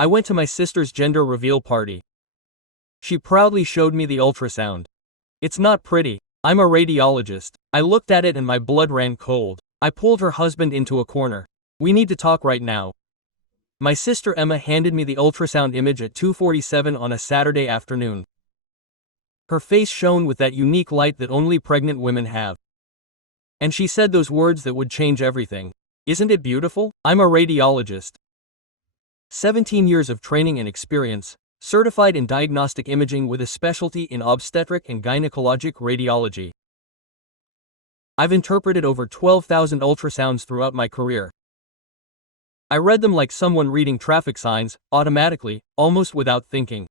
I went to my sister's gender reveal party. She proudly showed me the ultrasound. It's not pretty. I'm a radiologist. I looked at it and my blood ran cold. I pulled her husband into a corner. We need to talk right now. My sister Emma handed me the ultrasound image at 2:47 on a Saturday afternoon. Her face shone with that unique light that only pregnant women have. And she said those words that would change everything. Isn't it beautiful? I'm a radiologist. 17 years of training and experience, certified in diagnostic imaging with a specialty in obstetric and gynecologic radiology. I've interpreted over 12,000 ultrasounds throughout my career. I read them like someone reading traffic signs, automatically, almost without thinking.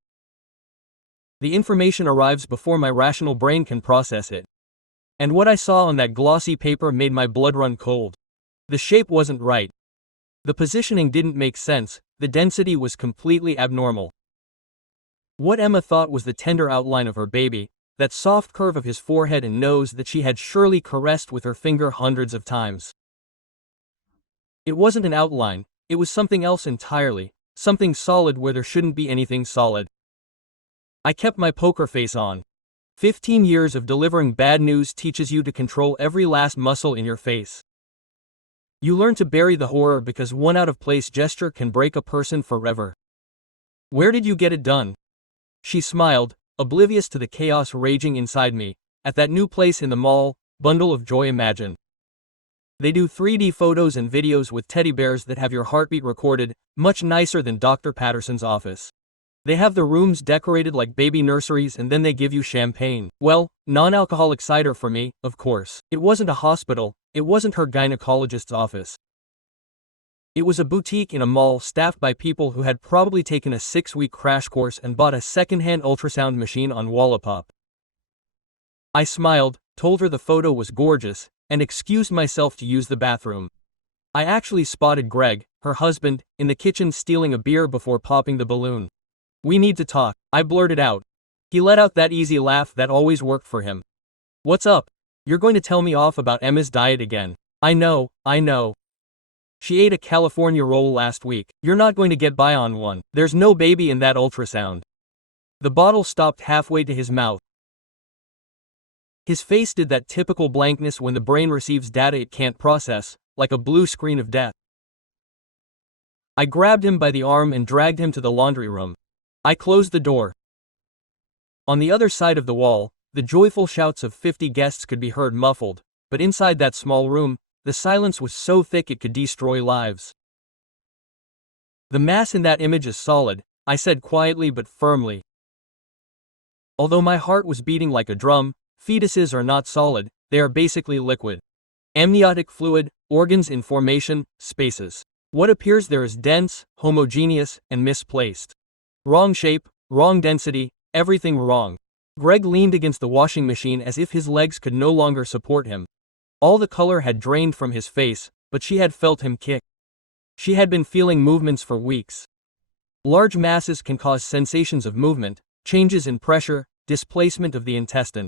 The information arrives before my rational brain can process it. And what I saw on that glossy paper made my blood run cold. The shape wasn't right. The positioning didn't make sense, the density was completely abnormal. What Emma thought was the tender outline of her baby, that soft curve of his forehead and nose that she had surely caressed with her finger hundreds of times. It wasn't an outline, it was something else entirely, something solid where there shouldn't be anything solid. I kept my poker face on. 15 years of delivering bad news teaches you to control every last muscle in your face. You learn to bury the horror because one out-of-place gesture can break a person forever. Where did you get it done? She smiled, oblivious to the chaos raging inside me. At that new place in the mall, bundle of joy imagine. They do 3D photos and videos with teddy bears that have your heartbeat recorded, much nicer than Dr. Patterson's office. They have the rooms decorated like baby nurseries and then they give you champagne. Well, non-alcoholic cider for me, of course. It wasn't a hospital, it wasn't her gynecologist's office. It was a boutique in a mall staffed by people who had probably taken a 6-week crash course and bought a second-hand ultrasound machine on Wallapop. I smiled, told her the photo was gorgeous, and excused myself to use the bathroom. I actually spotted Greg, her husband, in the kitchen stealing a beer before popping the balloon. We need to talk, I blurted out. He let out that easy laugh that always worked for him. What's up? You're going to tell me off about Emma's diet again. I know. She ate a California roll last week. You're not going to get by on one. There's no baby in that ultrasound. The bottle stopped halfway to his mouth. His face did that typical blankness when the brain receives data it can't process, like a blue screen of death. I grabbed him by the arm and dragged him to the laundry room. I closed the door. On the other side of the wall, the joyful shouts of 50 guests could be heard muffled, but inside that small room, the silence was so thick it could destroy lives. The mass in that image is solid, I said quietly but firmly. Although my heart was beating like a drum, fetuses are not solid, they are basically liquid. Amniotic fluid, organs in formation, spaces. What appears there is dense, homogeneous, and misplaced. Wrong shape, wrong density, everything wrong. Greg leaned against the washing machine as if his legs could no longer support him. All the color had drained from his face, but she had felt him kick. She had been feeling movements for weeks. Large masses can cause sensations of movement, changes in pressure, displacement of the intestine.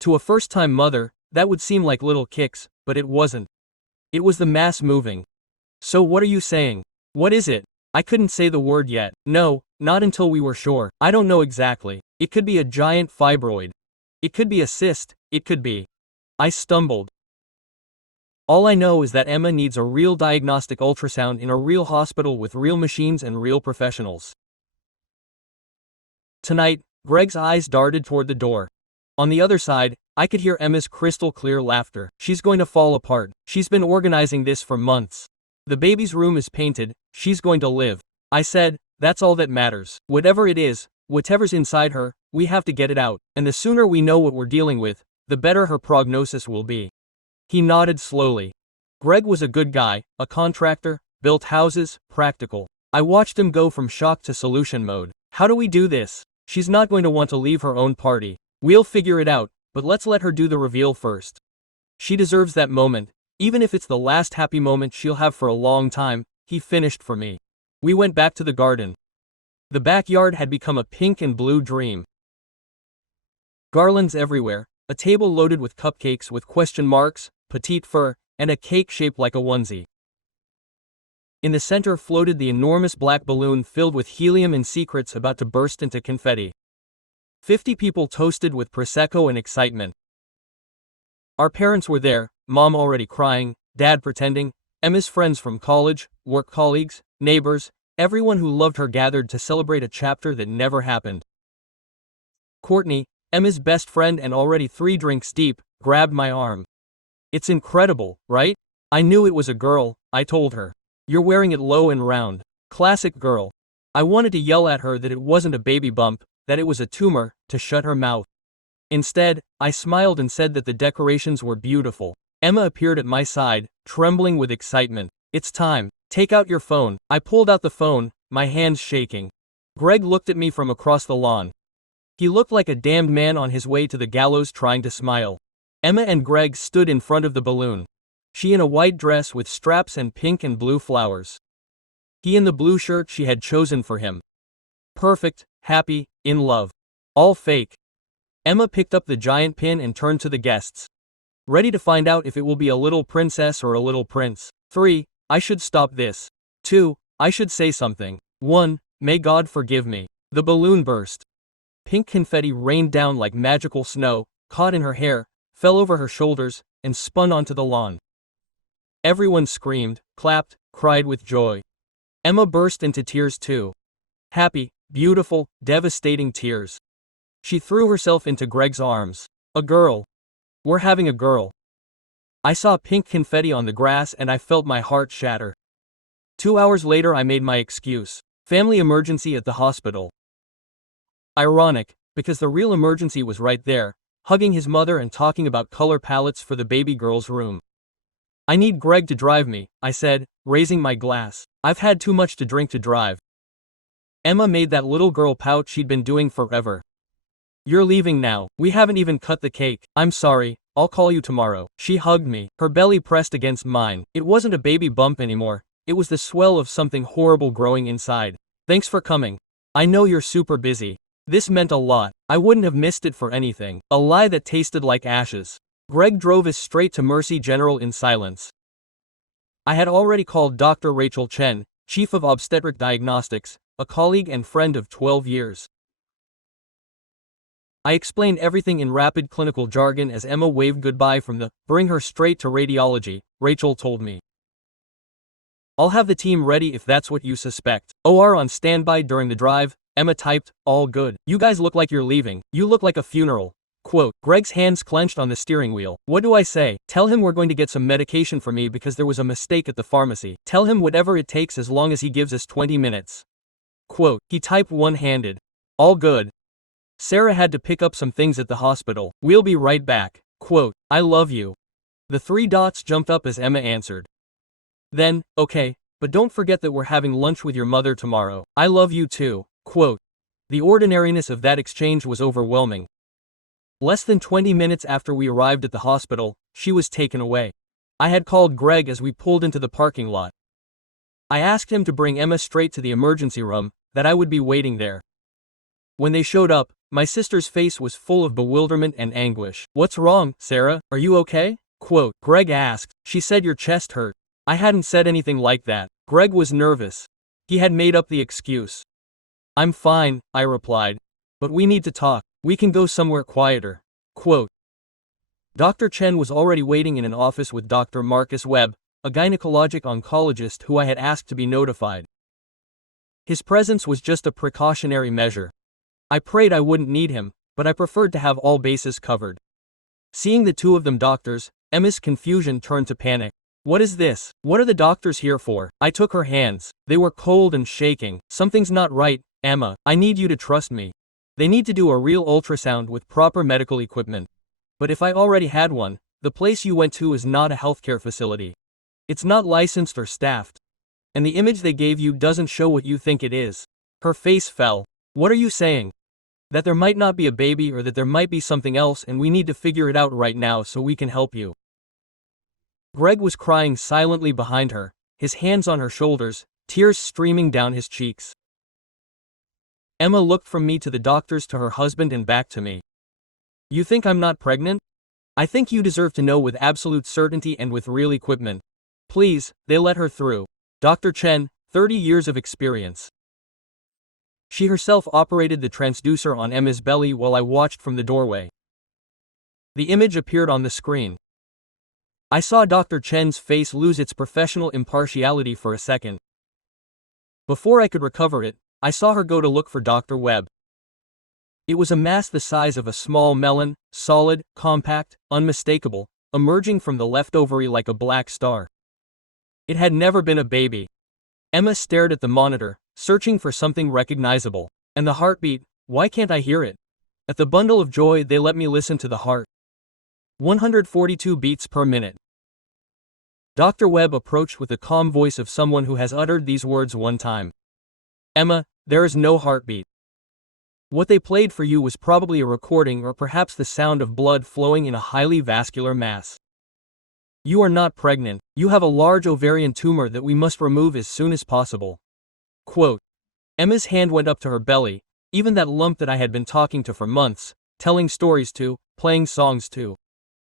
To a first-time mother, that would seem like little kicks, but it wasn't. It was the mass moving. So what are you saying? What is it? I couldn't say the word yet. No, not until we were sure. I don't know exactly. It could be a giant fibroid. It could be a cyst, it could be. I stumbled. All I know is that Emma needs a real diagnostic ultrasound in a real hospital with real machines and real professionals. Tonight, Greg's eyes darted toward the door. On the other side, I could hear Emma's crystal clear laughter. She's going to fall apart. She's been organizing this for months. The baby's room is painted, she's going to live. I said, that's all that matters. Whatever it is, whatever's inside her, we have to get it out, and the sooner we know what we're dealing with, the better her prognosis will be. He nodded slowly. Greg was a good guy, a contractor, built houses, practical. I watched him go from shock to solution mode. How do we do this? She's not going to want to leave her own party. We'll figure it out, but let's let her do the reveal first. She deserves that moment, even if it's the last happy moment she'll have for a long time. He finished for me. We went back to the garden. The backyard had become a pink and blue dream. Garlands everywhere, a table loaded with cupcakes with question marks, petite fur, and a cake shaped like a onesie. In the center floated the enormous black balloon filled with helium and secrets about to burst into confetti. 50 people toasted with Prosecco and excitement. Our parents were there, Mom already crying, Dad pretending, Emma's friends from college, work colleagues, neighbors, everyone who loved her gathered to celebrate a chapter that never happened. Courtney, Emma's best friend and already 3 drinks deep, grabbed my arm. It's incredible, right? I knew it was a girl, I told her. You're wearing it low and round. Classic girl. I wanted to yell at her that it wasn't a baby bump, that it was a tumor, to shut her mouth. Instead, I smiled and said that the decorations were beautiful. Emma appeared at my side, trembling with excitement. It's time. Take out your phone. I pulled out the phone, my hands shaking. Greg looked at me from across the lawn. He looked like a damned man on his way to the gallows trying to smile. Emma and Greg stood in front of the balloon. She in a white dress with straps and pink and blue flowers. He in the blue shirt she had chosen for him. Perfect, happy, in love. All fake. Emma picked up the giant pin and turned to the guests. Ready to find out if it will be a little princess or a little prince. 3. I should stop this. 2. I should say something. 1. May God forgive me. The balloon burst. Pink confetti rained down like magical snow, caught in her hair, fell over her shoulders, and spun onto the lawn. Everyone screamed, clapped, cried with joy. Emma burst into tears too. Happy, beautiful, devastating tears. She threw herself into Greg's arms. A girl. We're having a girl. I saw pink confetti on the grass and I felt my heart shatter. 2 hours later I made my excuse. Family emergency at the hospital. Ironic, because the real emergency was right there, hugging his mother and talking about color palettes for the baby girl's room. I need Greg to drive me, I said, raising my glass. I've had too much to drink to drive. Emma made that little girl pout she'd been doing forever. You're leaving now, we haven't even cut the cake. I'm sorry, I'll call you tomorrow. She hugged me, her belly pressed against mine. It wasn't a baby bump anymore, it was the swell of something horrible growing inside. Thanks for coming. I know you're super busy. This meant a lot. I wouldn't have missed it for anything. A lie that tasted like ashes. Greg drove us straight to Mercy General in silence. I had already called Dr. Rachel Chen, Chief of Obstetric Diagnostics, a colleague and friend of 12 years. I explained everything in rapid clinical jargon as Emma waved goodbye from the "Bring her straight to radiology," Rachel told me. I'll have the team ready if that's what you suspect. OR on standby during the drive, Emma typed, all good. You guys look like you're leaving. You look like a funeral. Quote, Greg's hands clenched on the steering wheel. What do I say? Tell him we're going to get some medication for me because there was a mistake at the pharmacy. Tell him whatever it takes as long as he gives us 20 minutes. Quote, he typed one-handed. All good. Sarah had to pick up some things at the hospital. We'll be right back. Quote, I love you. The 3 dots jumped up as Emma answered. Then, okay, but don't forget that we're having lunch with your mother tomorrow. I love you too. Quote, the ordinariness of that exchange was overwhelming. Less than 20 minutes after we arrived at the hospital, she was taken away. I had called Greg as we pulled into the parking lot. I asked him to bring Emma straight to the emergency room, that I would be waiting there. When they showed up, my sister's face was full of bewilderment and anguish. What's wrong, Sarah? Are you okay? Quote, Greg asked. She said your chest hurt. I hadn't said anything like that. Greg was nervous. He had made up the excuse. I'm fine, I replied. But we need to talk. We can go somewhere quieter. Quote, Dr. Chen was already waiting in an office with Dr. Marcus Webb, a gynecologic oncologist who I had asked to be notified. His presence was just a precautionary measure. I prayed I wouldn't need him, but I preferred to have all bases covered. Seeing the 2 of them doctors, Emma's confusion turned to panic. What is this? What are the doctors here for? I took her hands. They were cold and shaking. Something's not right, Emma. I need you to trust me. They need to do a real ultrasound with proper medical equipment. But if I already had one, the place you went to is not a healthcare facility. It's not licensed or staffed. And the image they gave you doesn't show what you think it is. Her face fell. What are you saying? That there might not be a baby or that there might be something else and we need to figure it out right now so we can help you. Greg was crying silently behind her, his hands on her shoulders, tears streaming down his cheeks. Emma looked from me to the doctors to her husband and back to me. You think I'm not pregnant? I think you deserve to know with absolute certainty and with real equipment. Please, they let her through. Dr. Chen, 30 years of experience. She herself operated the transducer on Emma's belly while I watched from the doorway. The image appeared on the screen. I saw Dr. Chen's face lose its professional impartiality for a second. Before I could recover it, I saw her go to look for Dr. Webb. It was a mass the size of a small melon, solid, compact, unmistakable, emerging from the left ovary like a black star. It had never been a baby. Emma stared at the monitor, searching for something recognizable. And the heartbeat, why can't I hear it? At the bundle of joy they let me listen to the heart. 142 beats per minute. Dr. Webb approached with the calm voice of someone who has uttered these words one time. Emma, there is no heartbeat. What they played for you was probably a recording or perhaps the sound of blood flowing in a highly vascular mass. You are not pregnant, you have a large ovarian tumor that we must remove as soon as possible. Quote. Emma's hand went up to her belly, even that lump that I had been talking to for months, telling stories to, playing songs to.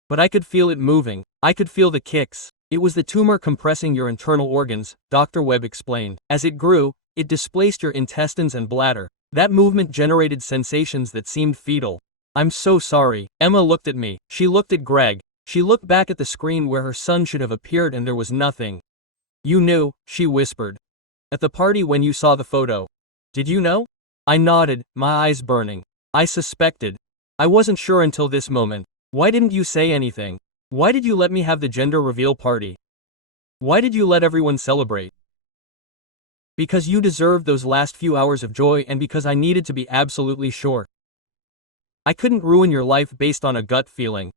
But I could feel it moving, I could feel the kicks. It was the tumor compressing your internal organs, Dr. Webb explained. As it grew, it displaced your intestines and bladder. That movement generated sensations that seemed fetal. I'm so sorry. Emma looked at me. She looked at Greg. She looked back at the screen where her son should have appeared and there was nothing. You knew, she whispered. At the party when you saw the photo. Did you know? I nodded, my eyes burning. I suspected. I wasn't sure until this moment. Why didn't you say anything? Why did you let me have the gender reveal party? Why did you let everyone celebrate? Because you deserved those last few hours of joy and because I needed to be absolutely sure. I couldn't ruin your life based on a gut feeling.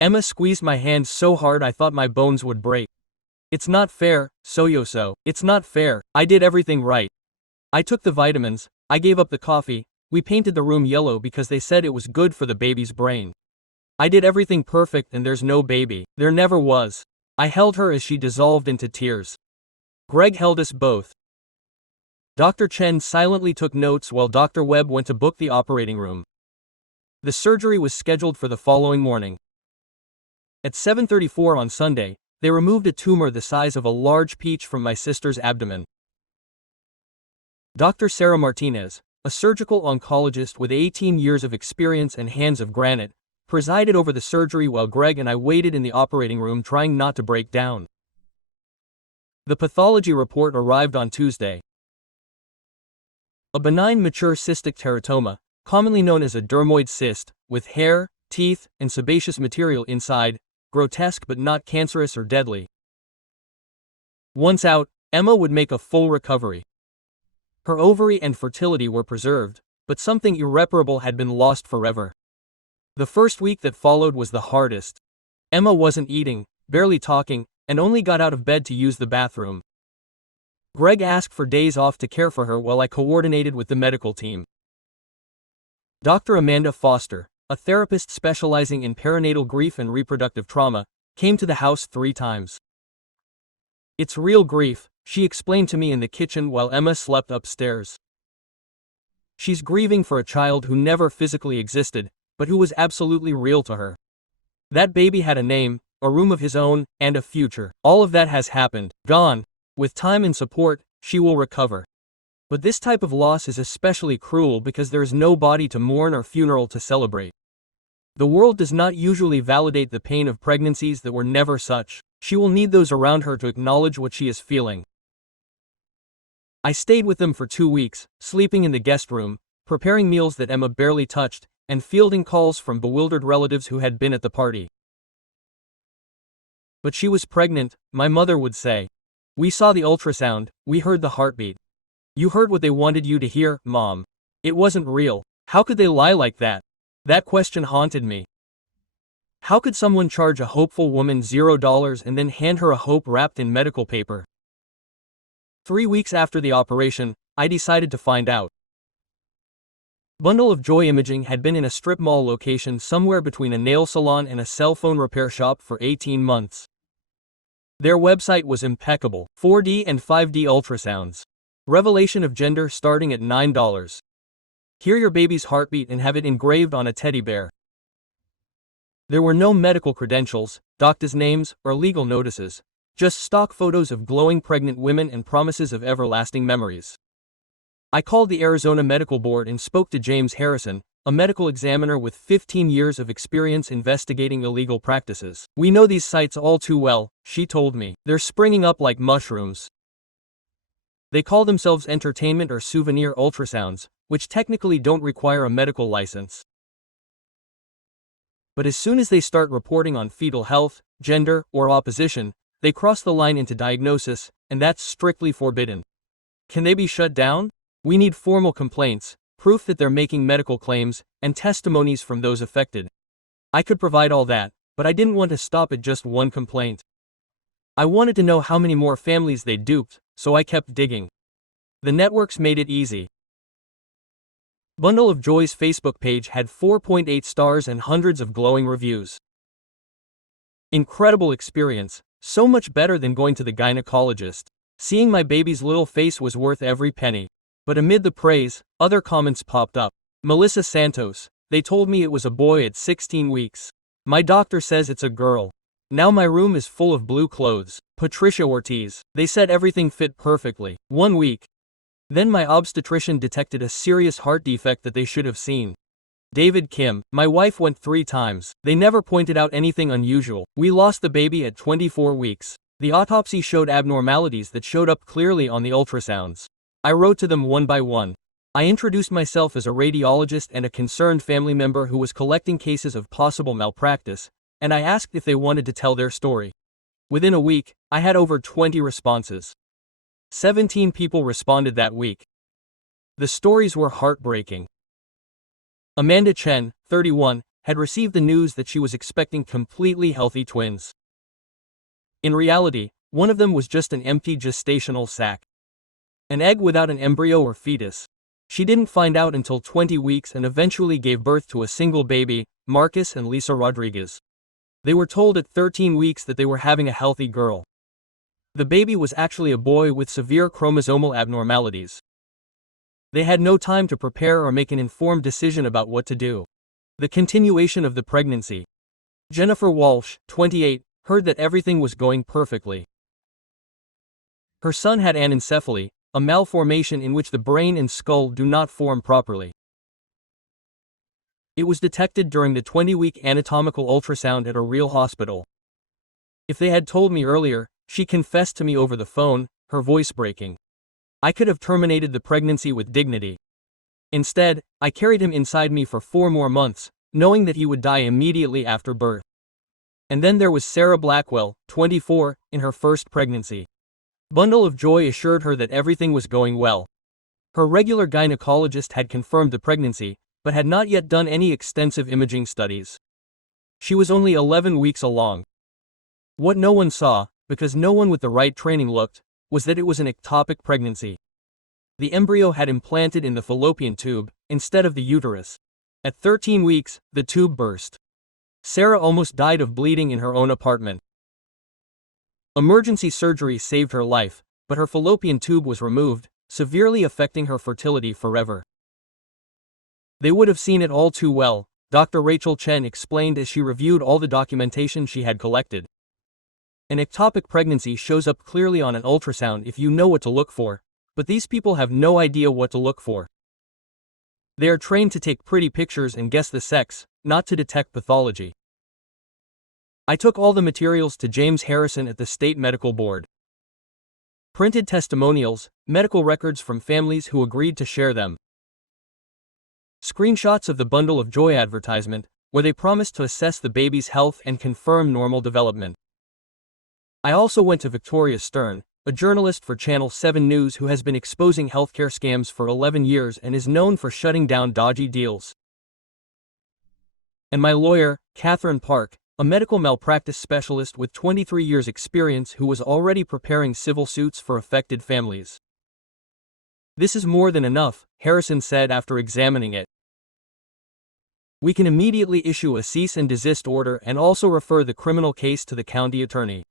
Emma squeezed my hand so hard I thought my bones would break. It's not fair, Soyoso. It's not fair. I did everything right. I took the vitamins, I gave up the coffee, we painted the room yellow because they said it was good for the baby's brain. I did everything perfect and there's no baby. There never was. I held her as she dissolved into tears. Greg held us both. Dr. Chen silently took notes while Dr. Webb went to book the operating room. The surgery was scheduled for the following morning. At 7:34 on Sunday, they removed a tumor the size of a large peach from my sister's abdomen. Dr. Sarah Martinez, a surgical oncologist with 18 years of experience and hands of granite, presided over the surgery while Greg and I waited in the operating room trying not to break down. The pathology report arrived on Tuesday. A benign mature cystic teratoma, commonly known as a dermoid cyst, with hair, teeth, and sebaceous material inside, grotesque but not cancerous or deadly. Once out, Emma would make a full recovery. Her ovary and fertility were preserved, but something irreparable had been lost forever. The first week that followed was the hardest. Emma wasn't eating, barely talking, and only got out of bed to use the bathroom. Greg asked for days off to care for her while I coordinated with the medical team. Dr. Amanda Foster, a therapist specializing in perinatal grief and reproductive trauma, came to the house 3 times. It's real grief, she explained to me in the kitchen while Emma slept upstairs. She's grieving for a child who never physically existed, but who was absolutely real to her. That baby had a name, a room of his own, and a future. All of that has happened, gone. With time and support, she will recover. But this type of loss is especially cruel because there is no body to mourn or funeral to celebrate. The world does not usually validate the pain of pregnancies that were never such. She will need those around her to acknowledge what she is feeling. I stayed with them for 2 weeks, sleeping in the guest room, preparing meals that Emma barely touched, and fielding calls from bewildered relatives who had been at the party. But she was pregnant, my mother would say. We saw the ultrasound, we heard the heartbeat. You heard what they wanted you to hear, Mom. It wasn't real. How could they lie like that? That question haunted me. How could someone charge a hopeful woman $0 and then hand her a hope wrapped in medical paper? 3 weeks after the operation, I decided to find out. Bundle of Joy Imaging had been in a strip mall location somewhere between a nail salon and a cell phone repair shop for 18 months. Their website was impeccable, 4D and 5D ultrasounds. Revelation of gender starting at $9. Hear your baby's heartbeat and have it engraved on a teddy bear. There were no medical credentials, doctors' names, or legal notices, Just stock photos of glowing pregnant women and promises of everlasting memories. I called the Arizona Medical Board and spoke to James Harrison, a medical examiner with 15 years of experience investigating illegal practices. "We know these sites all too well," she told me. "They're springing up like mushrooms. They call themselves entertainment or souvenir ultrasounds, which technically don't require a medical license. But as soon as they start reporting on fetal health, gender, or opposition, they cross the line into diagnosis, and that's strictly forbidden. Can they be shut down? We need formal complaints, proof that they're making medical claims, and testimonies from those affected." I could provide all that, but I didn't want to stop at just one complaint. I wanted to know how many more families they duped, so I kept digging. The networks made it easy. Bundle of Joy's Facebook page had 4.8 stars and hundreds of glowing reviews. Incredible experience, so much better than going to the gynecologist. Seeing my baby's little face was worth every penny. But amid the praise, other comments popped up. Melissa Santos, "They told me it was a boy at 16 weeks. My doctor says it's a girl. Now my room is full of blue clothes." Patricia Ortiz, "They said everything fit perfectly. 1 week. Then my obstetrician detected a serious heart defect that they should have seen." David Kim, "My wife went 3 times. They never pointed out anything unusual. We lost the baby at 24 weeks. The autopsy showed abnormalities that showed up clearly on the ultrasounds. I wrote to them one by one. I introduced myself as a radiologist and a concerned family member who was collecting cases of possible malpractice, and I asked if they wanted to tell their story. Within a week, I had over 20 responses. 17 people responded that week. The stories were heartbreaking. Amanda Chen, 31, had received the news that she was expecting completely healthy twins. In reality, one of them was just an empty gestational sac. An egg without an embryo or fetus. She didn't find out until 20 weeks and eventually gave birth to a single baby, Marcus and Lisa Rodriguez. They were told at 13 weeks that they were having a healthy girl. The baby was actually a boy with severe chromosomal abnormalities. They had no time to prepare or make an informed decision about what to do. The continuation of the pregnancy. Jennifer Walsh, 28, heard that everything was going perfectly. Her son had anencephaly, a malformation in which the brain and skull do not form properly. It was detected during the 20-week anatomical ultrasound at a real hospital. If they had told me earlier, she confessed to me over the phone, her voice breaking. I could have terminated the pregnancy with dignity. Instead, I carried him inside me for 4 more months, knowing that he would die immediately after birth. And then there was Sarah Blackwell, 24, in her first pregnancy. Bundle of Joy assured her that everything was going well. Her regular gynecologist had confirmed the pregnancy, but had not yet done any extensive imaging studies. She was only 11 weeks along. What no one saw, because no one with the right training looked, was that it was an ectopic pregnancy. The embryo had implanted in the fallopian tube, instead of the uterus. At 13 weeks, the tube burst. Sarah almost died of bleeding in her own apartment. Emergency surgery saved her life, but her fallopian tube was removed, severely affecting her fertility forever. They would have seen it all too well, Dr. Rachel Chen explained as she reviewed all the documentation she had collected. An ectopic pregnancy shows up clearly on an ultrasound if you know what to look for, but these people have no idea what to look for. They are trained to take pretty pictures and guess the sex, not to detect pathology. I took all the materials to James Harrison at the State Medical Board. Printed testimonials, medical records from families who agreed to share them. Screenshots of the Bundle of Joy advertisement, where they promised to assess the baby's health and confirm normal development. I also went to Victoria Stern, a journalist for Channel 7 News who has been exposing healthcare scams for 11 years and is known for shutting down dodgy deals. And my lawyer, Catherine Park, a medical malpractice specialist with 23 years' experience who was already preparing civil suits for affected families. This is more than enough, Harrison said after examining it. We can immediately issue a cease and desist order and also refer the criminal case to the county attorney.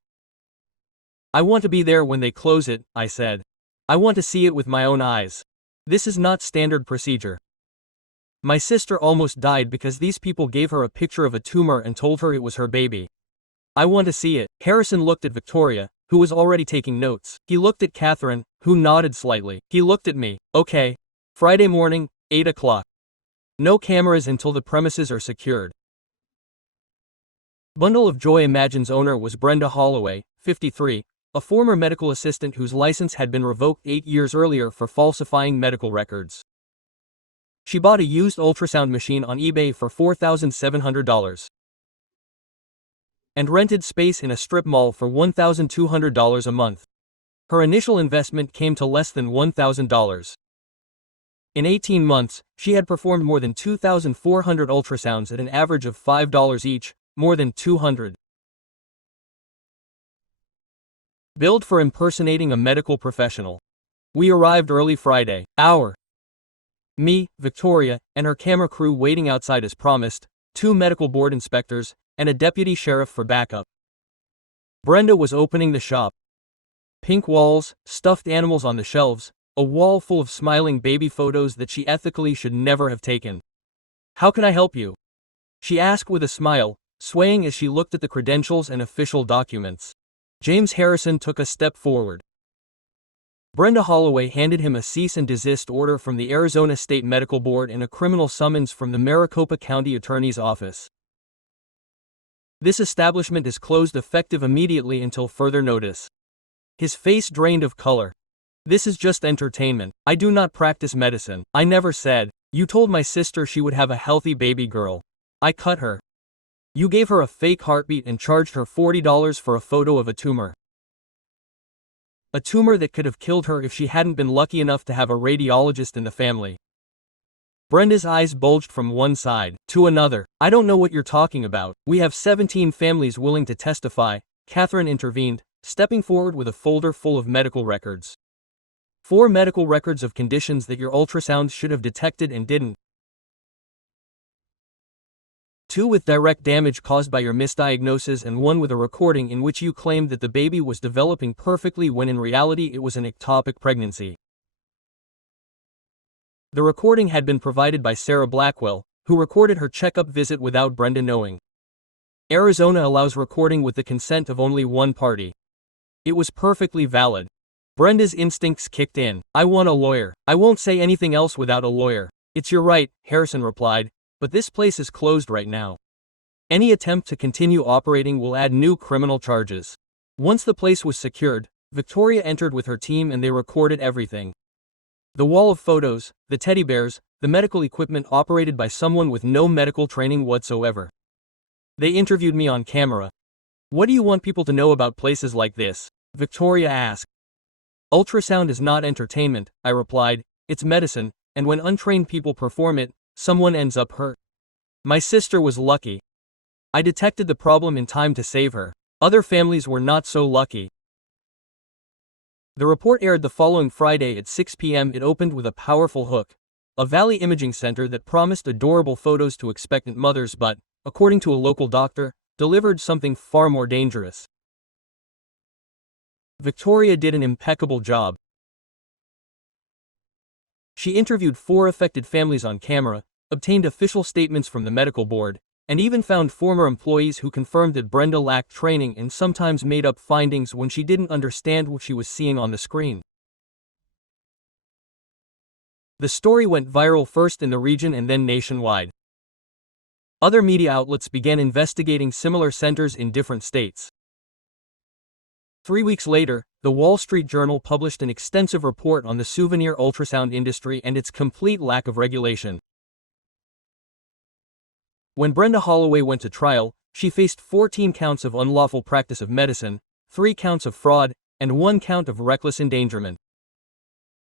I want to be there when they close it, I said. I want to see it with my own eyes. This is not standard procedure. My sister almost died because these people gave her a picture of a tumor and told her it was her baby. I want to see it. Harrison looked at Victoria, who was already taking notes. He looked at Catherine, who nodded slightly. He looked at me. Okay. Friday morning, 8 o'clock. No cameras until the premises are secured. Bundle of Joy Imagine's owner was Brenda Holloway, 53, a former medical assistant whose license had been revoked 8 years earlier for falsifying medical records. She bought a used ultrasound machine on eBay for $4,700 and rented space in a strip mall for $1,200 a month. Her initial investment came to less than $1,000. In 18 months, she had performed more than 2,400 ultrasounds at an average of $5 each, more than 200. Billed for impersonating a medical professional. We arrived early Friday. Me, Victoria, and her camera crew waiting outside as promised, 2 medical board inspectors, and a deputy sheriff for backup. Brenda was opening the shop. Pink walls, stuffed animals on the shelves, a wall full of smiling baby photos that she ethically should never have taken. "How can I help you?" she asked with a smile, swaying as she looked at the credentials and official documents. James Harrison took a step forward. Brenda Holloway handed him a cease and desist order from the Arizona State Medical Board and a criminal summons from the Maricopa County Attorney's Office. "This establishment is closed effective immediately until further notice." His face drained of color. "This is just entertainment. I do not practice medicine. I never said. You told my sister she would have a healthy baby girl. I cut her. You gave her a fake heartbeat and charged her $40 for a photo of a tumor. A tumor that could have killed her if she hadn't been lucky enough to have a radiologist in the family." Brenda's eyes bulged from one side to another. "I don't know what you're talking about. We have 17 families willing to testify," Catherine intervened, stepping forward with a folder full of medical records. 4 medical records of conditions that your ultrasound should have detected and didn't. 2 with direct damage caused by your misdiagnosis and 1 with a recording in which you claimed that the baby was developing perfectly when in reality it was an ectopic pregnancy. The recording had been provided by Sarah Blackwell, who recorded her checkup visit without Brenda knowing. Arizona allows recording with the consent of only one party. It was perfectly valid. Brenda's instincts kicked in. "I want a lawyer. I won't say anything else without a lawyer." "It's your right," Harrison replied, "but this place is closed right now. Any attempt to continue operating will add new criminal charges." Once the place was secured, Victoria entered with her team and they recorded everything. The wall of photos, the teddy bears, the medical equipment operated by someone with no medical training whatsoever. They interviewed me on camera. "What do you want people to know about places like this?" Victoria asked. "Ultrasound is not entertainment," I replied, "it's medicine, and when untrained people perform it, someone ends up hurt. My sister was lucky. I detected the problem in time to save her. Other families were not so lucky." The report aired the following Friday at 6 p.m. It opened with a powerful hook. A Valley Imaging Center that promised adorable photos to expectant mothers but, according to a local doctor, delivered something far more dangerous. Victoria did an impeccable job. She interviewed 4 affected families on camera, obtained official statements from the medical board, and even found former employees who confirmed that Brenda lacked training and sometimes made up findings when she didn't understand what she was seeing on the screen. The story went viral first in the region and then nationwide. Other media outlets began investigating similar centers in different states. 3 weeks later, the Wall Street Journal published an extensive report on the souvenir ultrasound industry and its complete lack of regulation. When Brenda Holloway went to trial, she faced 14 counts of unlawful practice of medicine, 3 counts of fraud, and 1 count of reckless endangerment.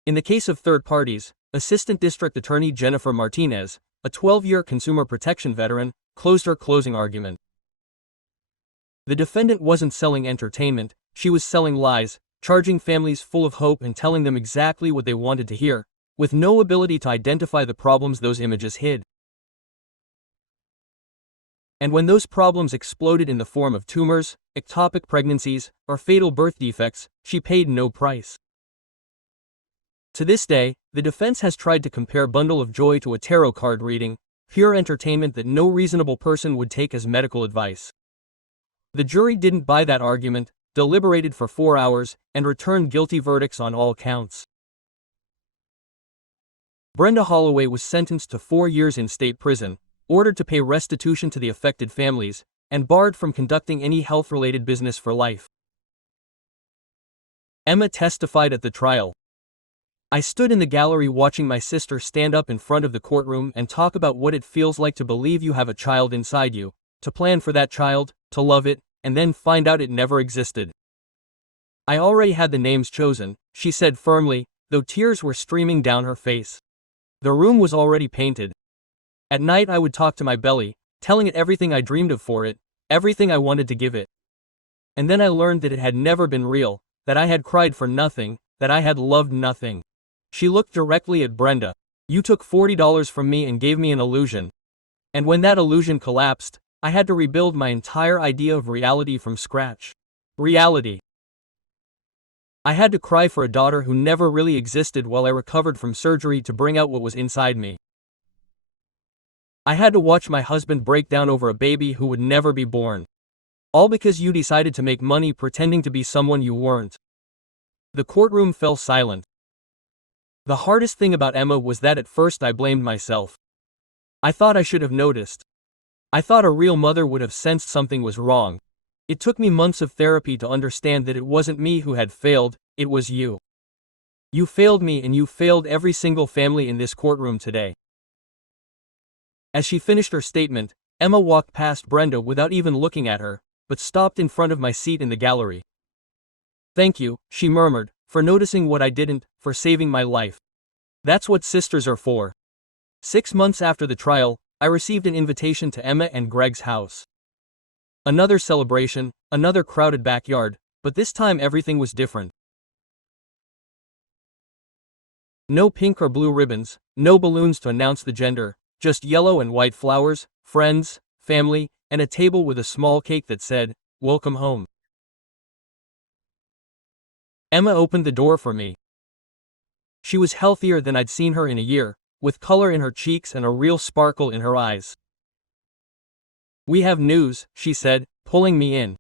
In the case of third parties, Assistant District Attorney Jennifer Martinez, a 12-year consumer protection veteran, closed her closing argument. The defendant wasn't selling entertainment, she was selling lies, charging families full of hope and telling them exactly what they wanted to hear, with no ability to identify the problems those images hid. And when those problems exploded in the form of tumors, ectopic pregnancies, or fatal birth defects, she paid no price. To this day, the defense has tried to compare Bundle of Joy to a tarot card reading, pure entertainment that no reasonable person would take as medical advice. The jury didn't buy that argument, deliberated for 4 hours, and returned guilty verdicts on all counts. Brenda Holloway was sentenced to 4 years in state prison, ordered to pay restitution to the affected families, and barred from conducting any health-related business for life. Emma testified at the trial. I stood in the gallery watching my sister stand up in front of the courtroom and talk about what it feels like to believe you have a child inside you, to plan for that child, to love it, and then find out it never existed. I already had the names chosen, she said firmly, though tears were streaming down her face. The room was already painted. At night I would talk to my belly, telling it everything I dreamed of for it, everything I wanted to give it. And then I learned that it had never been real, that I had cried for nothing, that I had loved nothing. She looked directly at Brenda. You took $40 from me and gave me an illusion. And when that illusion collapsed, I had to rebuild my entire idea of reality from scratch. Reality. I had to cry for a daughter who never really existed while I recovered from surgery to bring out what was inside me. I had to watch my husband break down over a baby who would never be born. All because you decided to make money pretending to be someone you weren't. The courtroom fell silent. The hardest thing about Emma was that at first I blamed myself. I thought I should have noticed. I thought a real mother would have sensed something was wrong. It took me months of therapy to understand that it wasn't me who had failed, it was you. You failed me and you failed every single family in this courtroom today. As she finished her statement, Emma walked past Brenda without even looking at her, but stopped in front of my seat in the gallery. Thank you, she murmured, for noticing what I didn't, for saving my life. That's what sisters are for. 6 months after the trial, I received an invitation to Emma and Greg's house. Another celebration, another crowded backyard, but this time everything was different. No pink or blue ribbons, no balloons to announce the gender, just yellow and white flowers, friends, family, and a table with a small cake that said, "Welcome home." Emma opened the door for me. She was healthier than I'd seen her in a year, with color in her cheeks and a real sparkle in her eyes. "We have news," she said, pulling me in.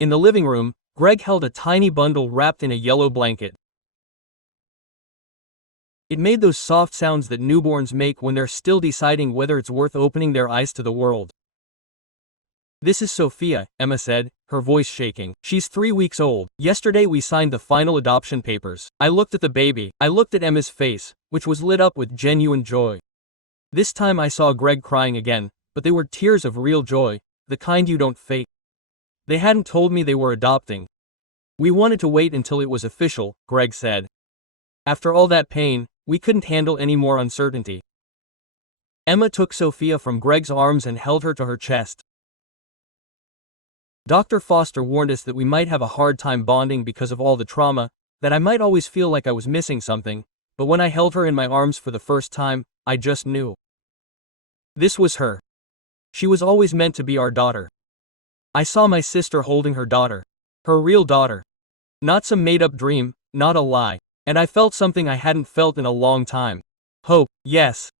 In the living room, Greg held a tiny bundle wrapped in a yellow blanket. It made those soft sounds that newborns make when they're still deciding whether it's worth opening their eyes to the world. "This is Sophia," Emma said, her voice shaking. "She's 3 weeks old. Yesterday we signed the final adoption papers." I looked at the baby. I looked at Emma's face, which was lit up with genuine joy. This time I saw Greg crying again, but they were tears of real joy, the kind you don't fake. They hadn't told me they were adopting. "We wanted to wait until it was official," Greg said. "After all that pain, we couldn't handle any more uncertainty." Emma took Sophia from Greg's arms and held her to her chest. Dr. Foster warned us that we might have a hard time bonding because of all the trauma, that I might always feel like I was missing something, but when I held her in my arms for the first time, I just knew. This was her. She was always meant to be our daughter. I saw my sister holding her daughter. Her real daughter. Not some made-up dream, not a lie. And I felt something I hadn't felt in a long time. Hope, yes.